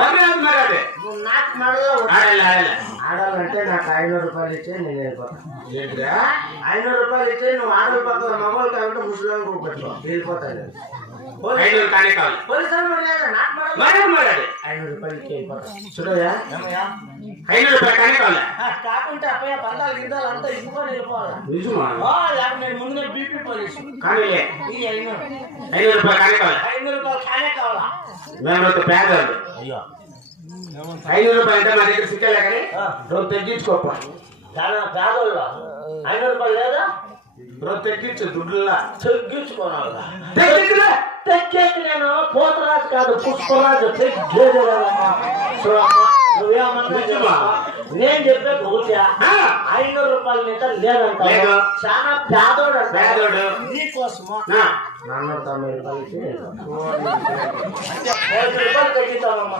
నాకు మడలో ఆడాలంటే నాకు 500 రూపాయలు ఇచ్చే నేను వెళ్ళిపోతాను. 500 రూపాయలు ఇచ్చే నువ్వు ఆడలు పక్కన మామూలు కాబట్టి ముసలి పెట్టుకో వెళ్ళిపోతాను. 500 రూపాయలు ఇచ్చి వెళ్ళిపోతాను. చూడయా 500 రూపాయలు కానీ కావాలి కాకుంటే అప్పయ్య పందాలు గిందాలు అంతా ఇసుకొని వెళ్ళిపోవాలి. నేను ముందు బీపీ పోలీసు కానీ 500 రూపాయలు కానీ కావాలి. 500 రూపాయలు కానే కావాలా? మేము పేదవాళ్ళు. అయ్యో 500 రూపాయలు అంటే మా దగ్గర సిక్కలే కానీ రోజు తగ్గించుకోప్ప. పేదోళ్ళు 500 రూపాయలు లేదా? రోజు తగ్గించు దుడ్డులా తగ్గించుకోవాలి. తగ్గించులే తగ్గేది నేను పోతరాజు కాదు పుష్పరాజు తగ్గేది. నువ్వేమన్నా నేను చెప్పే ఒకటా 500 రూపాయల మీద లేదంట. చాలా పేదోడు నీకోసము 490 రూపాయలు తగ్గిస్తామమ్మా.